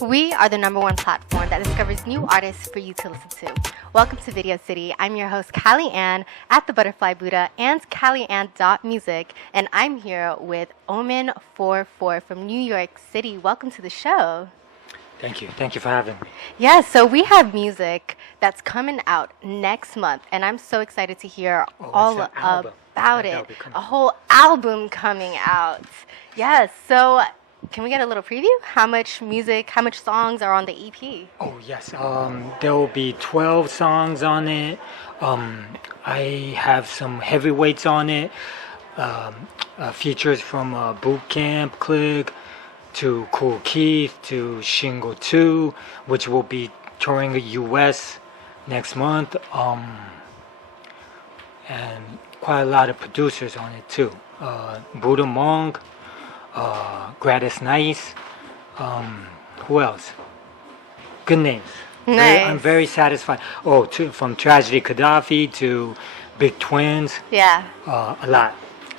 We are the #1 platform that discovers new artists for you to listen to. Welcome to Video City. I'm your host, Callie Ann, at the Butterfly Buddha and CallieAnn.music, and I'm here with Omen44 from New York City. Welcome to the show. Thank you. Thank you for having me. Yeah, so we have music that's coming out next month, and I'm so excited to hear all about it. A whole album coming out. Yes, so can we get a little preview? How much music, how much songs are on the EP? Oh, yes. There will be 12 songs on it. I have some heavyweights on it. Features from Boot Camp Click to Cool Keith to Shingle 2, which will be touring the US next month. And quite a lot of producers on it too. Buddha Monk, Gladys Nice, who else? Good names. Nice. I'm very satisfied. Oh, from Tragedy Gaddafi to Big Twins. Yeah. A lot.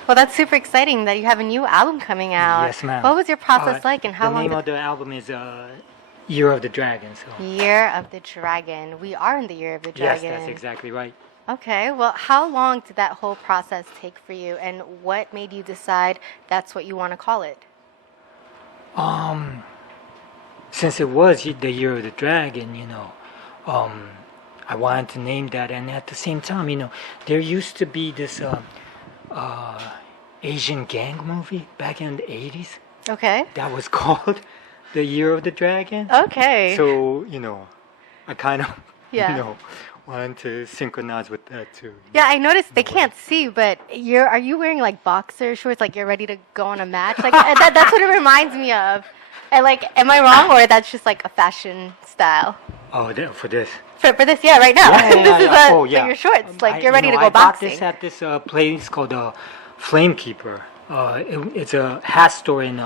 Well, that's super exciting that you have a new album coming out. Yes, ma'am. What was your process like, and how long? The name of the album is Year of the Dragon. So. Year of the Dragon. We are in the Year of the Dragon. Yes, that's exactly right. Okay, well, how long did that whole process take for you, and what made you decide that's what you want to call it? Since it was the Year of the Dragon, I wanted to name that, and at the same time, there used to be this Asian gang movie back in the 80s. Okay. That was called The Year of the Dragon. Okay. So, I kind of, Yeah. wanted to synchronize with that too. Yeah, I noticed they can't see, but are you wearing like boxer shorts, like you're ready to go on a match? Like that's what it reminds me of. And like, am I wrong, or that's just like a fashion style? Oh, for this. For this, yeah, right now. Yeah. For your shorts, like you're ready to go I boxing. bought this at this place called Flamekeeper. It's a hat store in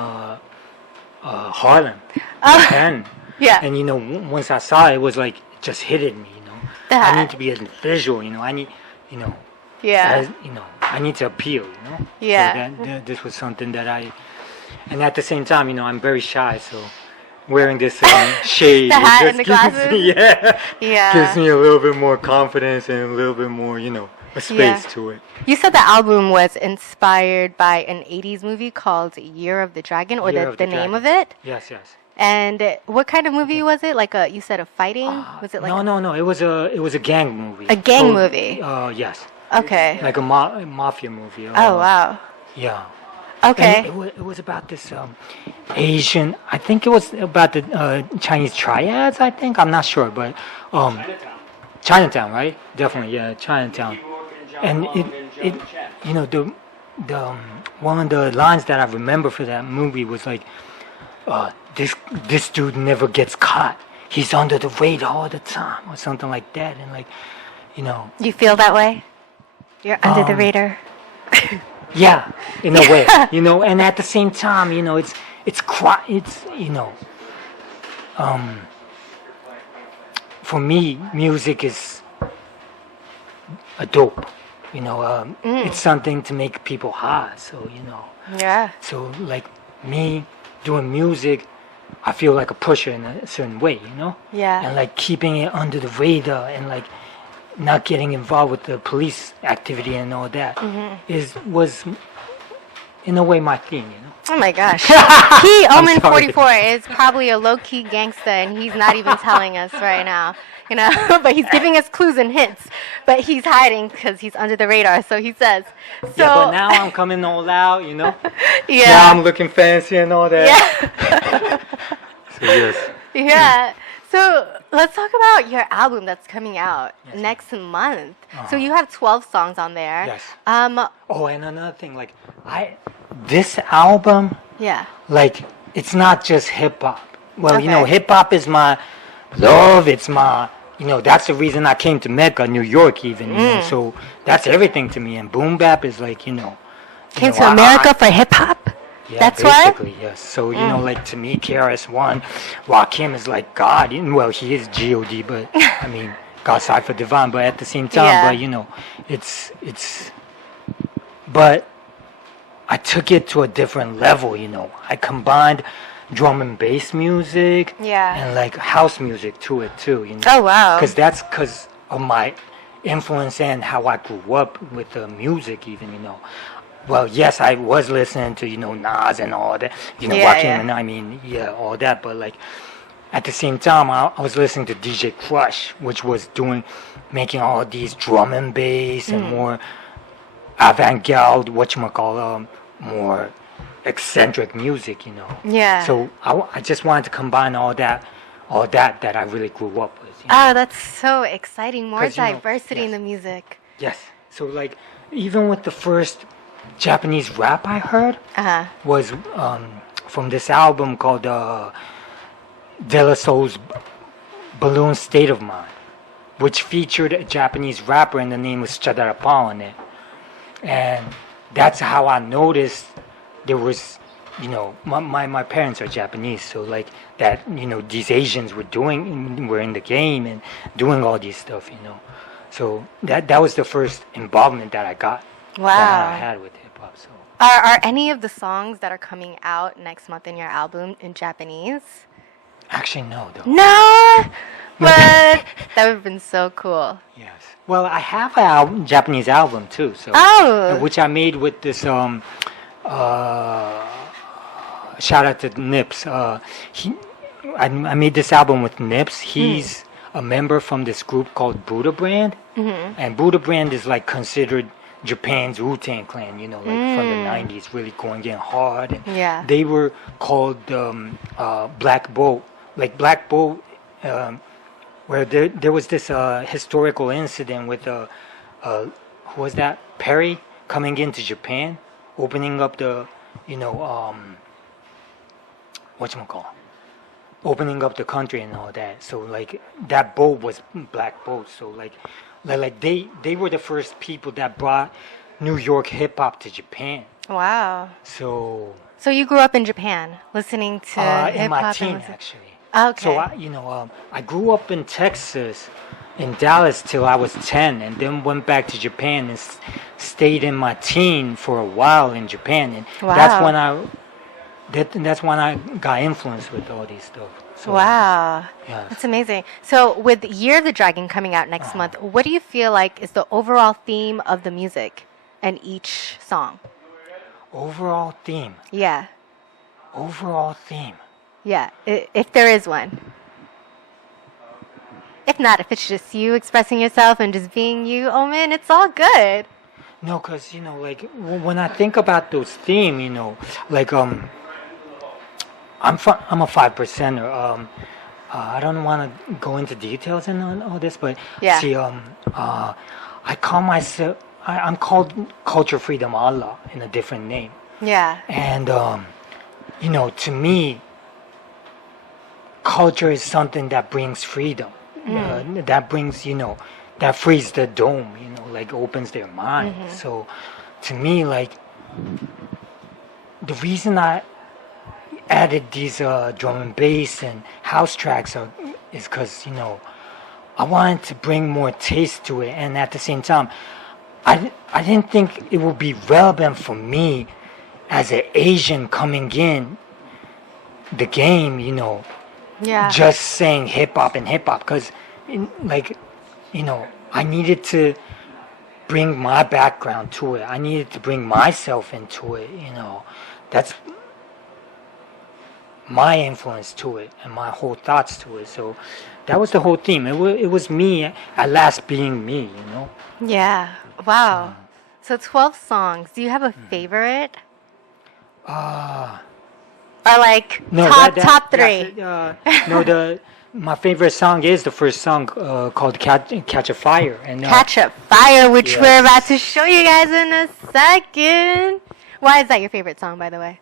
Harlem. And yeah. And once I saw it, it was like it just hit me. The hat. I need to be a visual. I need, Yeah. I need to appeal. Yeah. So this was something that and at the same time, I'm very shy, so wearing this shade, the hat just and the glasses. Yeah. gives me a little bit more confidence and a little bit more, a space to it. You said the album was inspired by an 80s movie called Year of the Dragon, or the name of it? Yes. And what kind of movie was it? Like you said, a fighting? Was it like No. It was a gang movie. A gang movie? Yes. Okay. Like a mafia movie. Oh, wow. Yeah. Okay. And it was about this Asian. I think it was about the Chinese triads. I think I'm not sure, but Chinatown, right? Definitely, yeah, Chinatown. And it the one of the lines that I remember for that movie was like, this dude never gets caught. He's under the radar all the time, or something like that. And like, You feel that way? You're under the radar? Yeah, in a way, and at the same time, for me, music is a dope, it's something to make people high, so, Yeah. So, like, me doing music, I feel like a pusher in a certain way, Yeah. And, like, keeping it under the radar and, like, not getting involved with the police activity and all that was in a way my theme, Oh my gosh. He, Omen44, is probably a low-key gangster, and he's not even telling us right now, but he's giving us clues and hints, but he's hiding because he's under the radar, so he says. So, yeah, but now I'm coming all out, Yeah. Now I'm looking fancy and all that. Yeah. So, yes. Yeah. So let's talk about your album that's coming out next month. So you have 12 songs on there. Yes. Oh, and another thing, like this album, like it's not just hip hop. Well, hip hop is my love. It's my, that's the reason I came to Mecca, New York, even. So that's everything to me. And boom bap is like, came to America for hip hop. Yeah, that's basically, why? Yes. So, like, to me, KRS-One, Rakim is like God. Well, he is G.O.D., but, I mean, God Cypher Divine, but at the same time, but, but I took it to a different level, I combined drum and bass music, Yeah. and like house music to it too. Oh, wow. Because of my influence and how I grew up with the music, even. Well, yes, I was listening to Nas and all that, Yeah, Rakim, yeah. and I mean, yeah, all that. But like at the same time, I was listening to DJ Crush, which was making all these drum and bass and more avant-garde, more eccentric music, Yeah. So I just wanted to combine all that I really grew up with. Oh, that's so exciting. More 'Cause, diversity in yes. the music. Yes. So like even with the first Japanese rap I heard was from this album called De La Soul's Balloon State of Mind, which featured a Japanese rapper and the name was Chadarapa on it. And that's how I noticed there was, my parents are Japanese, so like that, these Asians were in the game and doing all these stuff, So that was the first involvement that I got. Wow. That I had with hip hop. So Are any of the songs that are coming out next month in your album in Japanese? actually, no, though. No! What? That would have been so cool. Yes. Well, I have a Japanese album too, so Oh! which I made with this shout out to Nips. I made this album with Nips. He's a member from this group called Buddha Brand, and Buddha Brand is like considered Japan's Wu-Tang Clan. Like from the '90s, really going in hard. And Yeah. they were called Black Boat, like Black Boat, where there was this historical incident with who was that, Perry coming into Japan, opening up the whatchamacallit, opening up the country and all that. So like that boat was Black Boat. So like they were the first people that brought New York hip hop to Japan. Wow. So So you grew up in Japan, listening to in hip my hop teen and actually. Okay. So I grew up in Texas, in Dallas till I was 10, and then went back to Japan and stayed in my teen for a while in Japan, and that's when I got influenced with all these stuff. So, Wow. Yes. That's amazing. So with Year of the Dragon coming out next month, what do you feel like is the overall theme of the music and each song? Overall theme. Yeah. Overall theme. Yeah. If there is one. If not, if it's just you expressing yourself and just being you, oh man, it's all good. No, because, like, when I think about those themes, like, I'm a 5%er. I don't want to go into details and all this, but Yeah. see, I call myself, I'm called Culture Freedom Allah in a different name. Yeah. And, to me, culture is something that brings freedom. That brings, that frees the dome, like opens their mind. So to me, like, the reason I added these drum and bass and house tracks is because, I wanted to bring more taste to it. And at the same time, I didn't think it would be relevant for me as an Asian coming in the game, Yeah. just saying hip hop, because I needed to bring my background to it. I needed to bring myself into it. That's my influence to it and my whole thoughts to it. So that was the whole theme. It was me at last being me. Yeah. Wow. So 12 songs. Do you have a favorite? Or like No, top three? My favorite song is the first song called Catch a Fire. And Catch a Fire, which yes. we're about to show you guys in a second. Why is that your favorite song, by the way?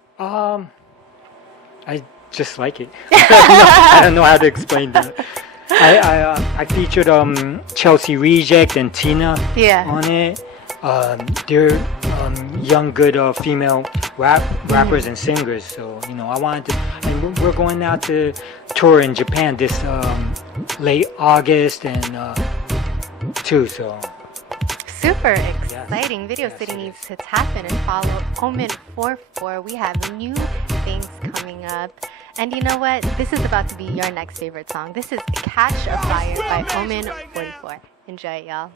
I just like it. I don't know how to explain that. I featured Chelsea Reject and Tina Yeah. on it. They're young, good female rappers and singers. So I wanted to, and we're going out to tour in Japan this late August and too. So Super exciting. Video Yes, City it needs to tap in and follow Omen44. We have new things coming up. And you know what? This is about to be your next favorite song. This is Catch a Fire by Omen 44. Enjoy it, y'all.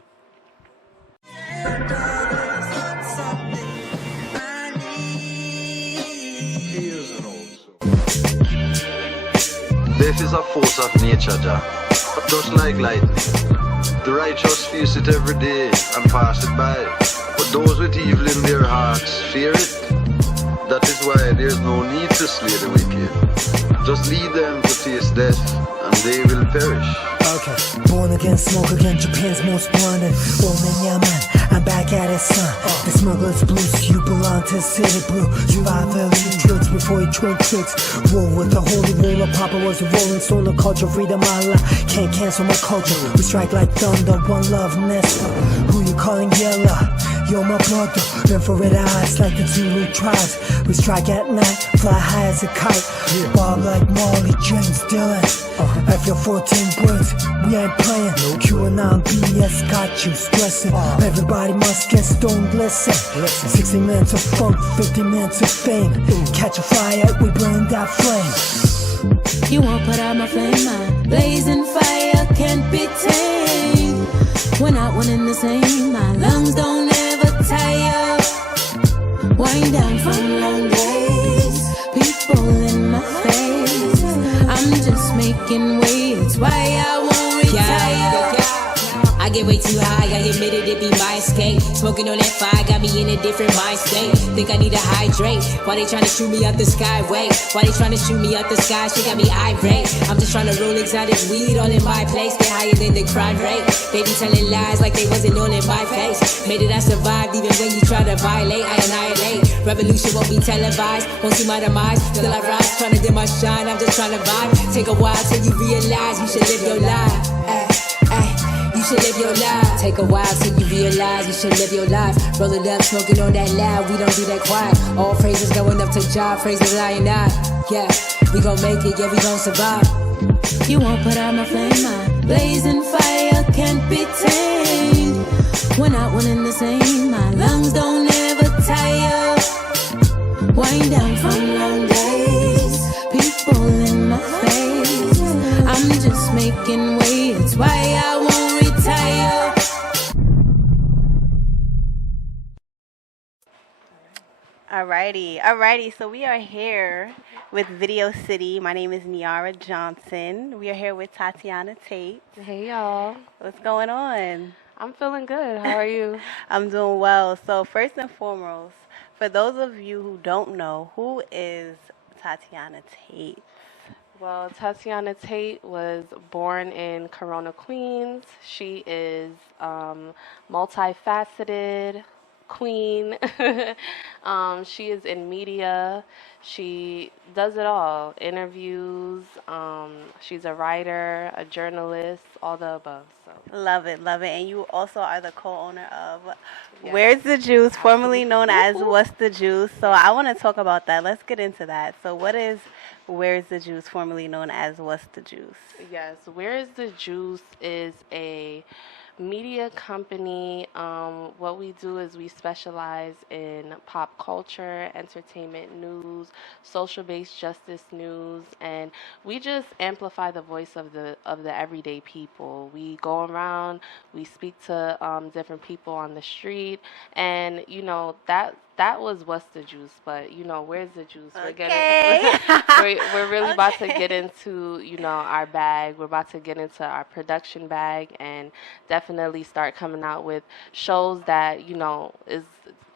Death is a force of nature, Jah, just like lightning. The righteous face it every day and pass it by, but those with evil in their hearts fear it. That is why there's no need to slay the wicked. Just lead them to taste death, and they will perish. Okay, born again, smoke again, Japan's most blunted. Oh man, yeah man, I'm back at it, son. The smuggler's blues, you belong to City Blue. Survival drugs before he drink tricks. Roll with the holy roller, Papa was a rolling stone. The culture, freedom, Allah can't cancel my culture. We strike like thunder, one love, Nesta. Who you calling yellow? You're my brother, infrared eyes like the Zulu tribes. We strike at night, fly high as a kite. Bob like Marley, James Dillon. F-14 words, we ain't playing. QAnon BS got you stressing. Everybody must get stoned, listen. 60 minutes of funk, 50 minutes of fame. Catch a fire, we burn that flame. You won't put out my flame, my blazing fire can't be tamed. We're not one and the same, my lungs don't ever tire. Wind down from long days, people in my face. I'm just making way, it's why I won't retire. I get way too high, I admitted it be my escape. Smoking on that fire got me in a different mind state. Think I need to hydrate. Why they tryna shoot me up the sky? Wait, why they tryna shoot me up the sky? She got me irate. I'm just tryna roll exotic weed all in my place. Get higher than the crime rate. They be telling lies like they wasn't all in my face. Made it, I survived even when you try to violate. I annihilate. Revolution won't be televised. Won't see my demise. Still I rise, tryna dim my shine. I'm just tryna vibe. Take a while till you realize you should live your life. You should live your life. Take a while till you realize you should live your life. Roll it up, smoking on that loud. We don't do that quiet. All praises going up to Jah. Praises I and I. Yeah, we gon' make it. Yeah, we gon' survive. You won't put out my flame. My blazing fire can't be tamed. We're not one and the same. My lungs don't ever tire. Wind down from long days. People in my face. I'm just making way. It's why I won't retire. Alrighty. So we are here with Video City. My name is Niara Johnson. We are here with Tatiana Tate. Hey y'all. What's going on? I'm feeling good. How are you? I'm doing well. So first and foremost, for those of you who don't know, who is Tatiana Tate? Well, Tatiana Tate was born in Corona, Queens. She is multifaceted queen. She is in media. She does it all. Interviews. She's a writer, a journalist, all the above. So Love it. And you also are the co-owner of Where's the Juice, formerly known as What's the Juice. So I want to talk about that. Let's get into that. So what is Where's the Juice, formerly known as What's the Juice? yes, Where's the Juice is a media company. What we do is we specialize in pop culture, entertainment news, social-based justice news, and we just amplify the voice of the everyday people. We go around, we speak to different people on the street, and that was What's the Juice, but Where's the Juice? Okay. We're really about to get into our bag. We're about to get into our production bag and definitely start coming out with shows that is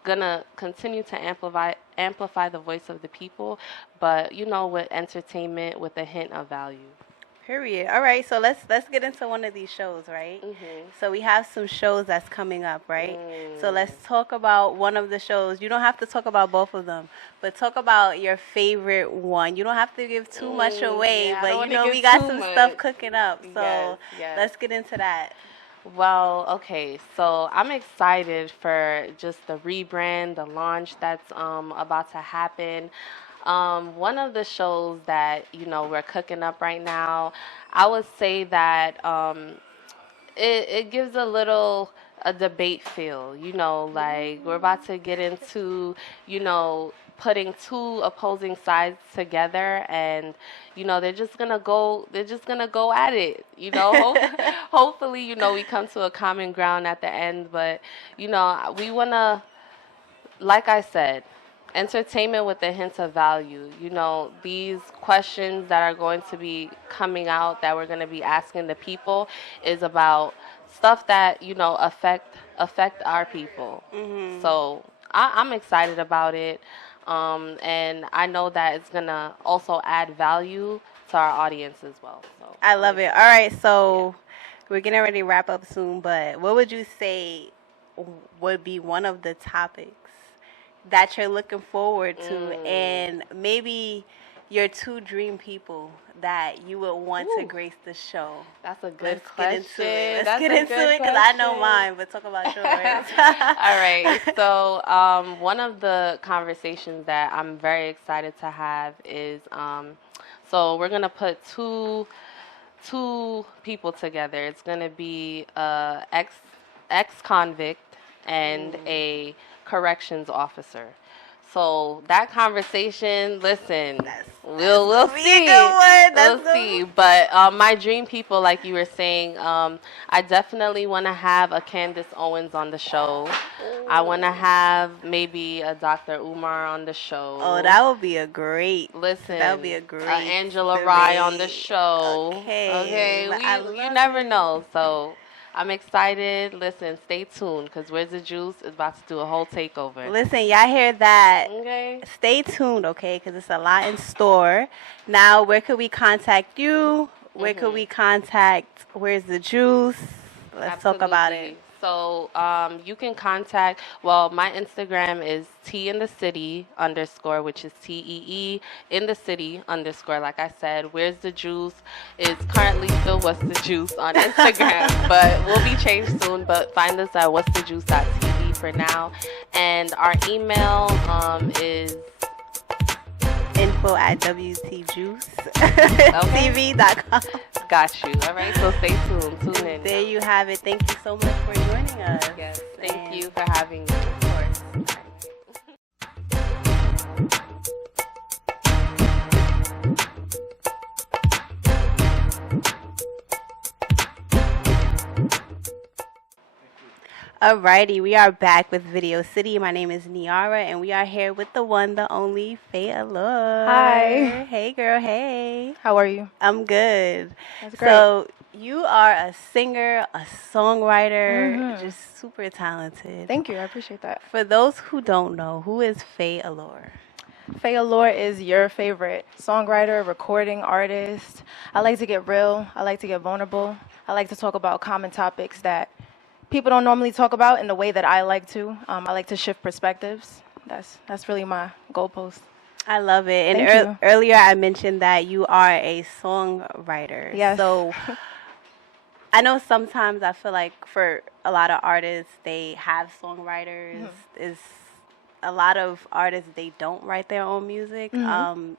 gonna continue to amplify the voice of the people, but with entertainment with a hint of value. Period. All right, so let's get into one of these shows, right? Mm-hmm. So we have some shows that's coming up, right? So let's talk about one of the shows. You don't have to talk about both of them, but talk about your favorite one. You don't have to give too much away, yeah, I but don't wanna we give got too some much. stuff cooking up. So Yes. let's get into that. Well, okay, so I'm excited for just the rebrand, the launch that's about to happen. One of the shows that we're cooking up right now, I would say that it gives a debate feel. Like we're about to get into putting two opposing sides together, and they're just gonna go at it. Hopefully, we come to a common ground at the end. But we wanna, like I said, entertainment with a hint of value. These questions that are going to be coming out that we're going to be asking the people is about stuff that affect our people. Mm-hmm. So I'm excited about it, and I know that it's going to also add value to our audience as well. So I love it. All right, so we're getting ready to wrap up soon, but what would you say would be one of the topics that you're looking forward to, and maybe your two dream people that you would want to grace the show? That's a good Let's question. Get into it because I know mine, but talk about yours. All right. So one of the conversations that I'm very excited to have is so we're gonna put two people together. It's gonna be ex-convict and a corrections officer. So that conversation, listen, we'll see. We'll see. But my dream people, like you were saying, I definitely want to have a Candace Owens on the show. I want to have maybe a Dr. Umar on the show. Oh, that would be a great. Listen, that would be a great. Angela Rye on the show. Okay. You never know. So I'm excited. Listen, stay tuned because Where's the Juice is about to do a whole takeover. Listen, y'all hear that? Okay. Stay tuned, okay? Because it's a lot in store. Now, where could we contact you? Where could we contact Where's the Juice? Let's talk about it. So you can contact, my Instagram is @TEEINTHECITY_, which is TEE in the city _ like I said. Where's the Juice is currently still What's the Juice on Instagram, but will be changed soon. But find us at what'sthejuice.tv for now. And our email is info@wtjuicetv.com. Got you. All right, so stay tuned. Tune in. There you have it. Thank you so much for joining us. Yes, thank you for having me, of course. Alrighty, we are back with Video City. My name is Niara, and we are here with the one, the only, Fay Allure. Hi. Hey, girl. Hey. How are you? I'm good. That's great. So you are a singer, a songwriter, just super talented. Thank you. I appreciate that. For those who don't know, who is Fay Allure? Fay Allure is your favorite songwriter, recording artist. I like to get real. I like to get vulnerable. I like to talk about common topics that people don't normally talk about in the way that I like to. I like to shift perspectives. That's really my goalpost. I love it. Thank And you. earlier I mentioned that you are a songwriter. Yes. So I know sometimes I feel like for a lot of artists, they have songwriters. Is a lot of artists, they don't write their own music.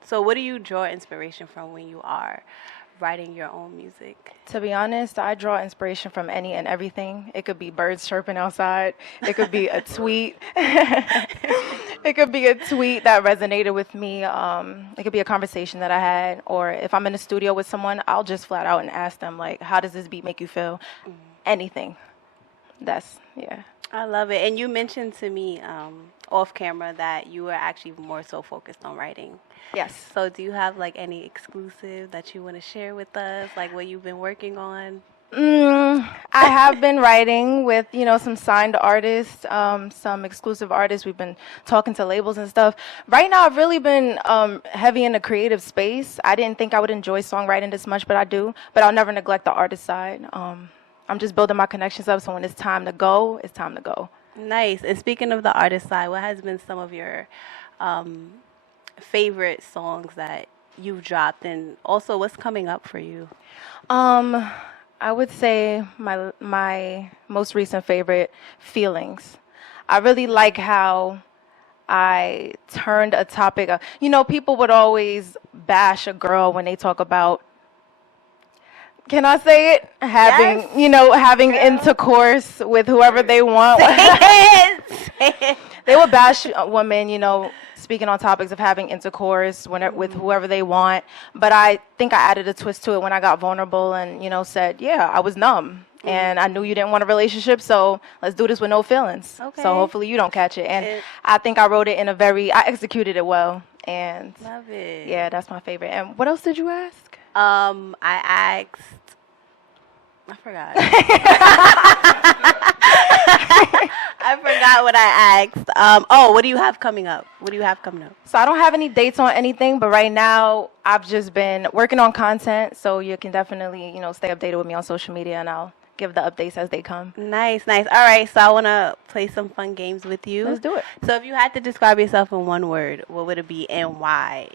So what do you draw inspiration from when you are writing your own music? To be honest, I draw inspiration from any and everything. It could be birds chirping outside. It could be a tweet. It could be a tweet that resonated with me. It could be a conversation that I had. Or if I'm in the studio with someone, I'll just flat out and ask them, like, how does this beat make you feel? Anything. Yeah. I love it. And you mentioned to me off camera that you were actually more so focused on writing. Yes. So do you have like any exclusive that you want to share with us, like what you've been working on? I have been writing with, some signed artists, some exclusive artists. We've been talking to labels and stuff. Right now, I've really been heavy in the creative space. I didn't think I would enjoy songwriting this much, but I do. But I'll never neglect the artist side. I'm just building my connections up, so when it's time to go, it's time to go. Nice. And speaking of the artist side, what has been some of your favorite songs that you've dropped, and also what's coming up for you? I would say my most recent favorite, Feelings. I really like how I turned a topic of, people would always bash a girl when they talk about, can I say it? Having, having intercourse with whoever they want. Say it. They would bash a woman, speaking on topics of having intercourse with whoever they want. But I think I added a twist to it when I got vulnerable and, said, yeah, I was numb. And I knew you didn't want a relationship, so let's do this with no feelings. Okay. So hopefully you don't catch it. And I think I wrote it I executed it well. And love it. Yeah, that's my favorite. And what else did you ask? I forgot. I forgot what I asked. What do you have coming up? So I don't have any dates on anything, but right now I've just been working on content. So you can definitely, stay updated with me on social media, and I'll give the updates as they come. Nice. All right, so I want to play some fun games with you. Let's do it. So if you had to describe yourself in one word, what would it be and why?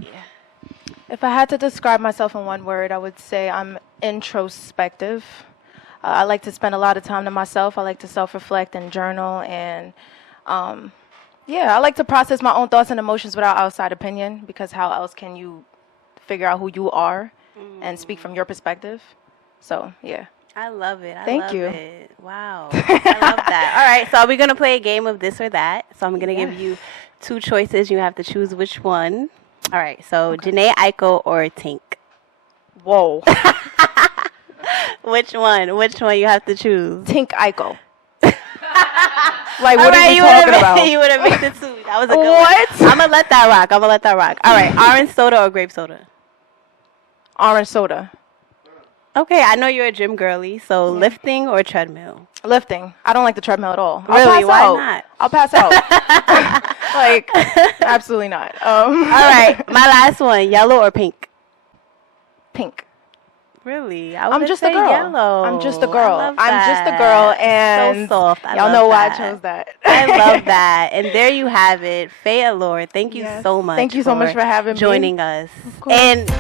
If I had to describe myself in one word, I would say I'm introspective. I like to spend a lot of time to myself. I like to self-reflect and journal. And, I like to process my own thoughts and emotions without outside opinion, because how else can you figure out who you are and speak from your perspective? So, yeah. I love it. Thank you. Wow. I love that. All right, so we're going to play a game of this or that. So I'm going to give you two choices. You have to choose which one. All right, so Janae Aiko or Tink? Whoa. Which one you have to choose? Tink Aiko. Like, what are you talking about? You would have mixed the two. That was a good What? one. I'm going to let that rock. All right, orange soda or grape soda? Orange soda. Okay, I know you're a gym girly, so lifting or treadmill? Lifting. I don't like the treadmill at all. Really? Why not? I'll pass out. Like, absolutely not. All right, my last one, yellow or pink? Pink. Really? I'm just a girl. Yellow. I'm just a girl. I love I'm just a that. girl, and so soft. y'all know why I chose that. I love that. And there you have it, Fay Allure. Thank you so much. Thank you so much for having me. Joining us. And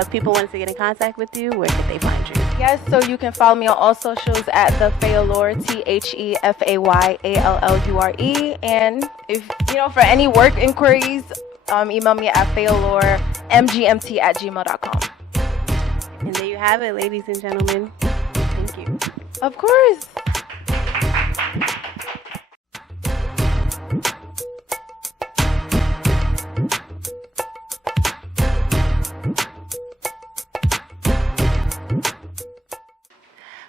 if people want to get in contact with you, where can they find you? Yes, so you can follow me on all socials at the Fay Allure, TheFayAllure. And if for any work inquiries, email me at fayalluremgmt@gmail.com. And there you have it, ladies and gentlemen. Thank you. Of course.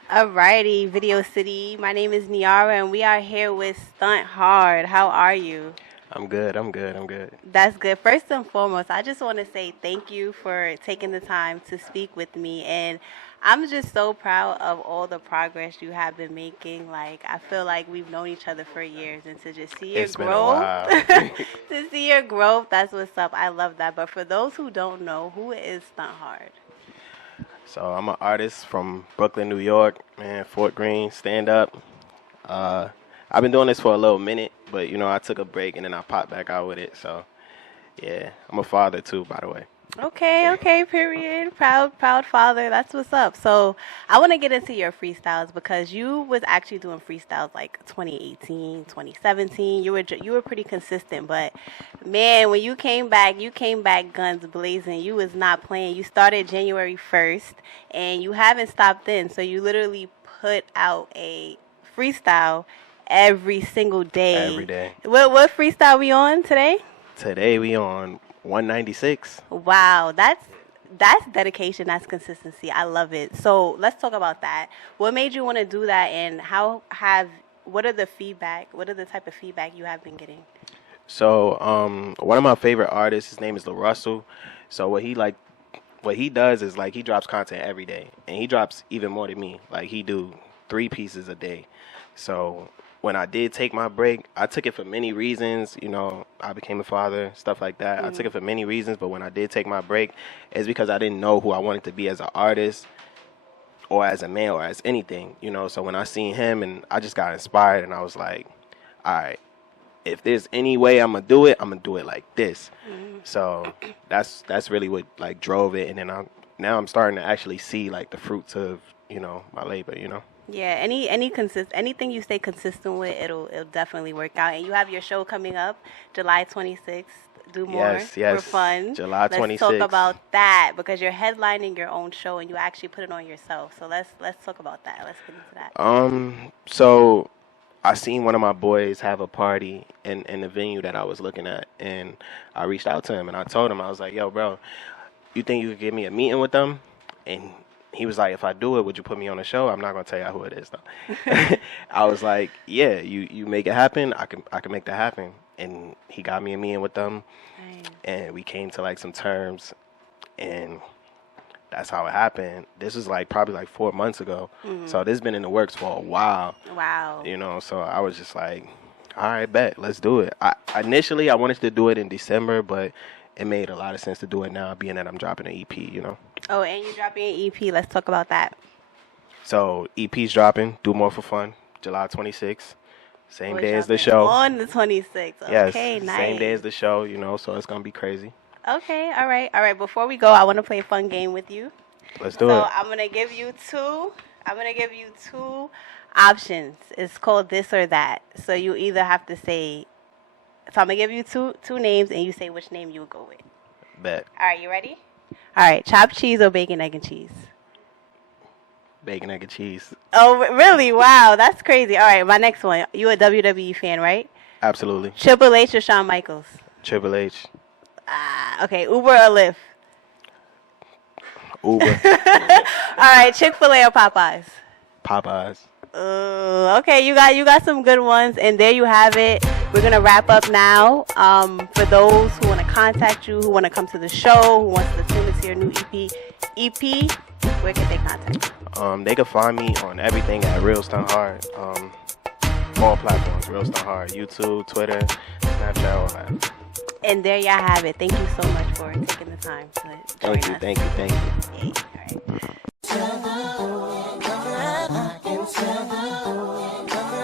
Alrighty, Video City. My name is Niara, and we are here with Stunt Hard. How are you? I'm good. That's good. First and foremost, I just want to say thank you for taking the time to speak with me. And I'm just so proud of all the progress you have been making. Like, I feel like we've known each other for years, and to just see your growth, to see your growth, that's what's up. I love that. But for those who don't know, who is Stunt Hard? So I'm an artist from Brooklyn, New York, man, Fort Greene, stand up. I've been doing this for a little minute, but, I took a break and then I popped back out with it. So, yeah, I'm a father too, by the way. Okay, period. Proud father. That's what's up. So I want to get into your freestyles, because you was actually doing freestyles like 2018, 2017. You were pretty consistent, but man, when you came back guns blazing. You was not playing. You started January 1st, and you haven't stopped then. So you literally put out a freestyle every single day. Every day. What freestyle we on today? Today we on 196. Wow, that's dedication, that's consistency. I love it. So let's talk about that. What made you want to do that, and what are the type of feedback you have been getting? So one of my favorite artists, his name is LaRussell. So what he does is he drops content every day, and he drops even more than me. Like, he do 3 pieces a day. So when I did take my break, I took it for many reasons. I became a father, stuff like that. I took it for many reasons, but when I did take my break, it's because I didn't know who I wanted to be as an artist or as a man or as anything, So when I seen him, and I just got inspired, and I was like, all right, if there's any way I'm going to do it like this. So that's really what drove it. And then now I'm starting to actually see the fruits of, my labor, Yeah, anything you stay consistent with, it'll definitely work out. And you have your show coming up July 26th. Do more. Yes. For fun. July 26th. Let's talk about that, because you're headlining your own show and you actually put it on yourself. So let's talk about that. Let's get into that. So I seen one of my boys have a party in the venue that I was looking at, and I reached out to him and I told him, I was like, yo, bro, you think you could give me a meeting with them? And he was like, if I do it, would you put me on the show? I'm not gonna tell you who it is though. I was like, yeah, you make it happen. I can make that happen. And he got me a meeting with them, and we came to like some terms, and that's how it happened. This was like probably like 4 months ago. So this has been in the works for a while. Wow. You know, so I was just like, all right, bet, let's do it. Initially I wanted to do it in December, but it made a lot of sense to do it now, being that I'm dropping an EP, you know. Oh, and you're dropping an EP. Let's talk about that. So EP's dropping, Do More for Fun, July 26th. Same day as the show. On the 26th. Yes, Okay, nice. same day as the show, you know, so it's going to be crazy. Okay, all right. All right, before we go, I want to play a fun game with you. Let's do it. So I'm going to give you two options. It's called this or that. So you either have to say, so I'm going to give you two names, and you say which name you would go with. Bet. All right, you ready? All right, chopped cheese or bacon, egg, and cheese? Bacon, egg, and cheese. Oh, really? Wow, that's crazy. All right, my next one. You a WWE fan, right? Absolutely. Triple H or Shawn Michaels? Triple H. Okay, Uber or Lyft? Uber. All right, Chick-fil-A or Popeyes? Popeyes. Okay, you got some good ones, and there you have it. We're gonna wrap up now. For those who want to contact you, who want to come to the show, who wants to tune into your new EP, where can they contact you? They can find me on everything at Real Stunt Hard. All platforms, Real Stunt Hard, YouTube, Twitter, Snapchat, all that. And there y'all have it. Thank you so much for taking the time to join us. Thank you. Hey,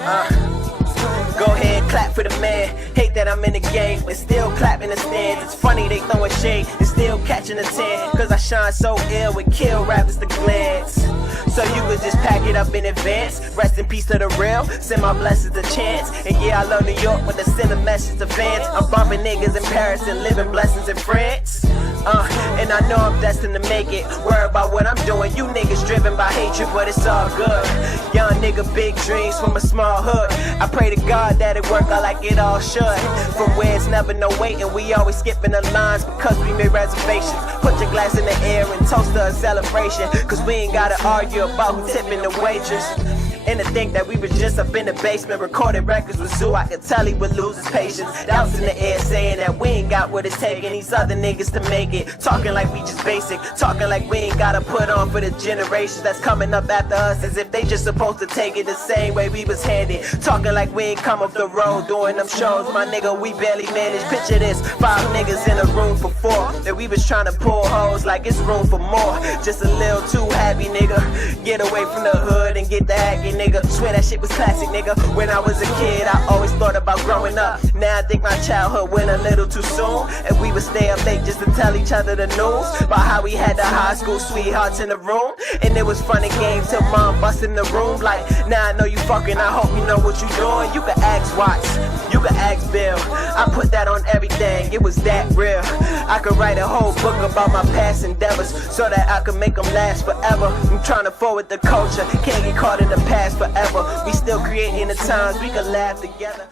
all right. Go ahead, clap for the man. Hate that I'm in the game, but still clapping the stands. It's funny they throwing shade and still catching a 10. Cause I shine so ill with kill rappers to glance. So you could just pack it up in advance. Rest in peace to the real, send my blessings to chance. And yeah, I love New York, but to send a message to fans. I'm bumping niggas in Paris and living blessings in France. And I know I'm destined to make it. Worry about what I'm doing, you niggas driven by hatred, but it's all good. Young nigga, big dreams from a small hood. I pray to God that it work out like it all should. From where it's never no waiting, we always skipping the lines because we made reservations. Put your glass in the air and toast to a celebration. Cause we ain't gotta argue about who tipping the waitress. And to think that we was just up in the basement recording records with Zoo, I could tell he would lose his patience. Doubts in the air saying that we ain't got what it's taking these other niggas to make it. Talking like we just basic, talking like we ain't gotta put on for the generations that's coming up after us, as if they just supposed to take it the same way we was handed. Talking like we ain't come up the road doing them shows, my nigga, we barely managed. Picture this, 5 niggas in a room for 4, that we was trying to pull hoes like it's room for more. Just a little too happy, nigga. Get away from the hood and get the hacky, nigga. Swear that shit was classic, nigga. When I was a kid, I always thought about growing up. Now I think my childhood went a little too soon, and we would stay up late just to tell each other the news about how we had the high school sweethearts in the room. And it was fun and games till mom bust in the room like, now I know you fucking, I hope you know what you doing. You can ask Watts, you can ask Bill. I put that on everything, it was that real. I could write a whole book about my past endeavors so that I could make them last forever. I'm trying to forward the culture, can't get caught in the past forever. We still creating the times we can laugh together.